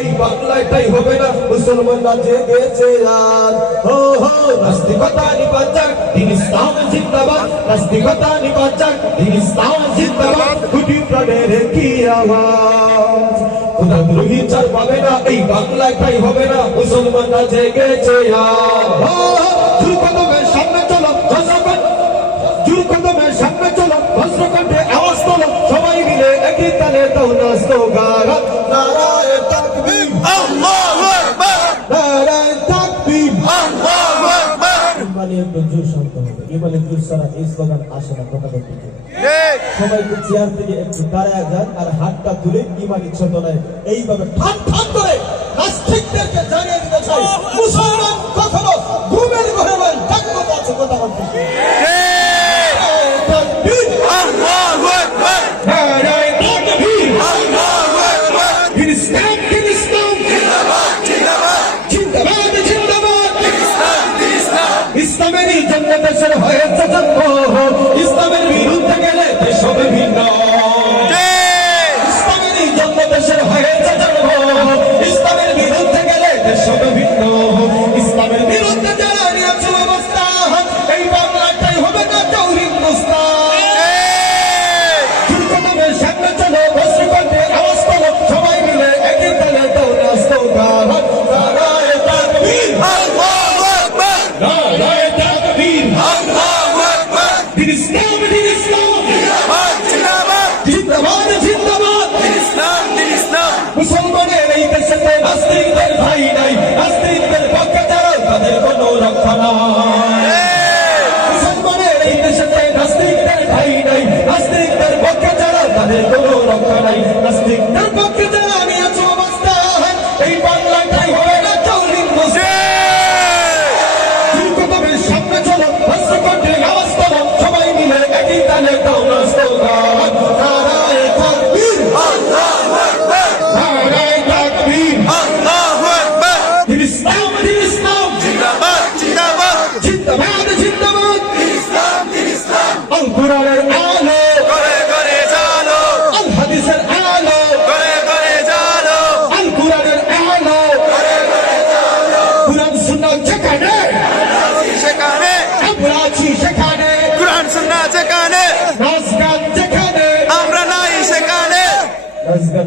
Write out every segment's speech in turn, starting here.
এই বাংলায় তাই হবে না। মুসলমানরা জেগেছে আর হো হো, নাস্তিকতা নিপাচাক দিন ইসলাম জিন্দাবাদ। নাস্তিকতা নিপাচাক দিন ইসলাম জিন্দাবাদ। কুটি প্রাণের কি আওয়াজ? খোদা দ্রোহী চার পাবে না। এই বাংলায় তাই হবে না। মুসলমানরা জেগেছে আর সবাই মিলে একই তালে দাও না স্লোগান। নারায় তাকবীর আল্লাহু আকবার নারায় তাকবীর আল্লাহু আকবার। ইমানে একটু জোর শান্ত হবে ইমানে জোর ছাড়া এই স্লোগান আসে না কথা বলতে সবাইকে চেয়ার থেকে একটু দাঁড়ায় যান আর হাতটা তুলে ইমানি চেতনায় এইভাবে ঠান ঠান করে নাস্তিকদেরকে জানিয়ে দিতে চাই মুসলমান কখনো ঘুমের ঘরে নয় জাগ্রত আছে কথা বলতে দেশের হয়েছে জন্ম ইসলামের বিরুদ্ধে গেলে দেশ বিভিন্ন। ভিন্ন জন্ম দেশের হয়েছে জন্ম। ইসলামের বিরুদ্ধে গেলে দেশ হবে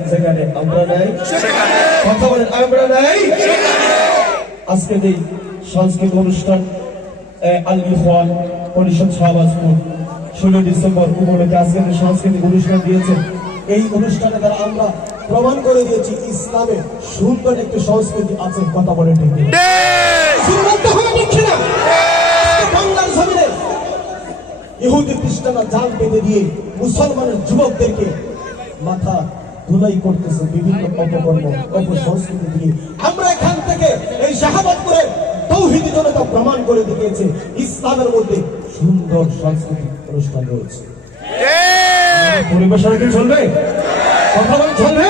যেখানে আমরা নাই। কথা বলেন আমরা নাই। আজকে যে সাংস্কৃতিক অনুষ্ঠান আল ইখওয়ান পরিষদ শাহবাজপুর ষোলো ডিসেম্বর উপলক্ষে আজকে সাংস্কৃতিক অনুষ্ঠান দিয়েছেন এই অনুষ্ঠানে দ্বারা আমরা প্রমাণ করে দিয়েছি ইসলামে সুন্দর একটি সংস্কৃতি আছে কথা বলে ঠিক ইহুদি খ্রিস্টানরা জাল বেঁধে দিয়ে মুসলমানের যুবকদেরকে মাথা ধুলাই করতেছে বিভিন্ন অপকর্ম অপসংস্কৃতি দিয়ে আমরা এখান থেকে এই শাহাবাদপুরে তৌহিদি জনতা প্রমাণ করে দেখিয়েছে ইসলামের মধ্যে সুন্দর সাংস্কৃতিক অনুষ্ঠান রয়েছে। পরিবেশন কি চলবে? কথা বলে চলবে।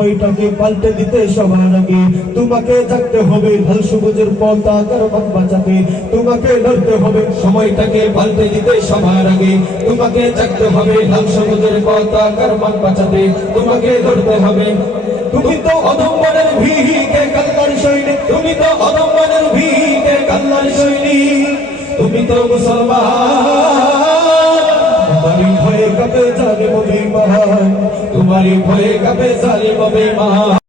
সময়টাকে পাল্টে দিতে সবার আগে তোমাকে জাগতে হবে ঢাল সবুজের পতাকার বাদ বাঁচাতে। তোমাকে লড়তে হবে, সময়টাকে পাল্টে দিতে সবার আগে। তোমাকে জাগতে হবে ঢাল সবুজের পতাকার বাদ বাঁচাতে। তোমাকে লড়তে হবে। তুমি তো অদম্বনের ভিহিকে কাল্লার সৈনিক। তুমি তো অদম্বনের ভিহিকে কাল্লার সৈনিক। তুমি তো মুসলমান। ভয়ে কাপে জালিম বিমান তোমারি